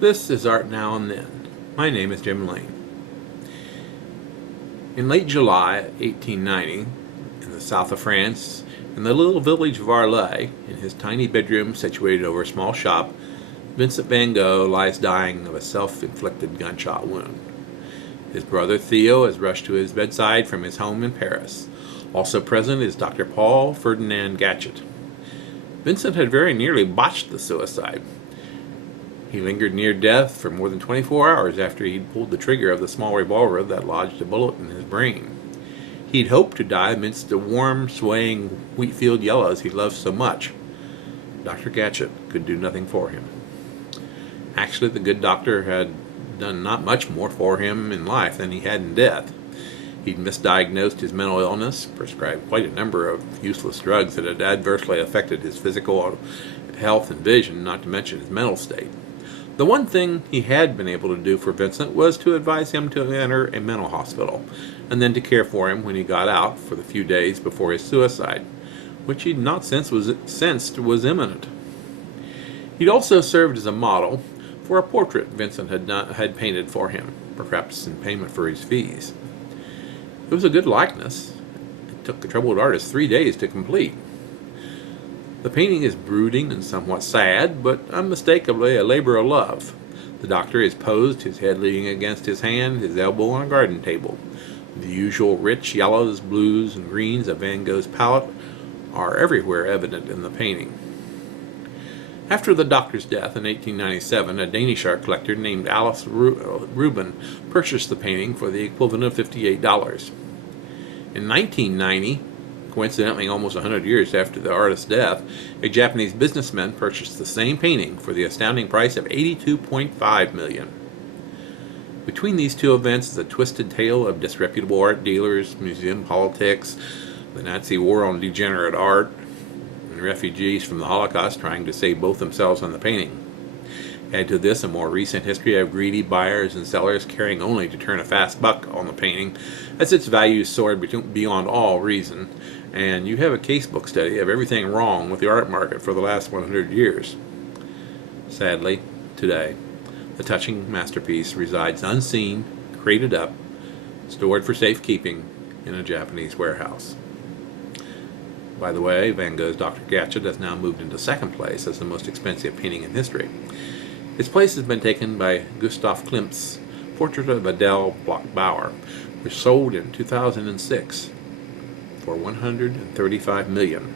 This is Art Now and Then. My name is Jim Lane. In late July 1890, in the south of France, in the little village of Arles, in his tiny bedroom situated over a small shop, Vincent van Gogh lies dying of a self-inflicted gunshot wound. His brother Theo has rushed to his bedside from his home in Paris. Also present is Dr. Paul Ferdinand Gachet. Vincent had very nearly botched the suicide. He lingered near death for more than 24 hours after he'd pulled the trigger of the small revolver that lodged a bullet in his brain. He'd hoped to die amidst the warm, swaying wheatfield yellows he loved so much. Dr. Gachet could do nothing for him. Actually, the good doctor had done not much more for him in life than he had in death. He'd misdiagnosed his mental illness, prescribed quite a number of useless drugs that had adversely affected his physical health and vision, not to mention his mental state. The one thing he had been able to do for Vincent was to advise him to enter a mental hospital, and then to care for him when he got out for the few days before his suicide, which he'd not sensed was imminent. He'd also served as a model for a portrait Vincent had painted for him, perhaps in payment for his fees. It was a good likeness. It took the troubled artist 3 days to complete. The painting is brooding and somewhat sad, but unmistakably a labor of love. The doctor is posed, his head leaning against his hand, his elbow on a garden table. The usual rich yellows, blues, and greens of Van Gogh's palette are everywhere evident in the painting. After the doctor's death in 1897, a Danish art collector named Alice Rubin purchased the painting for the equivalent of $58. In 1990, coincidentally almost 100 years after the artist's death, a Japanese businessman purchased the same painting for the astounding price of $82.5 million. Between these two events is a twisted tale of disreputable art dealers, museum politics, the Nazi war on degenerate art, and refugees from the Holocaust trying to save both themselves and the painting. Add to this a more recent history of greedy buyers and sellers caring only to turn a fast buck on the painting as its value soared beyond all reason, and you have a casebook study of everything wrong with the art market for the last 100 years. Sadly, today, the touching masterpiece resides unseen, crated up, stored for safekeeping in a Japanese warehouse. By the way, Van Gogh's Dr. Gachet has now moved into second place as the most expensive painting in history. Its place has been taken by Gustav Klimt's portrait of Adele Bloch-Bauer, which sold in 2006 for $135 million.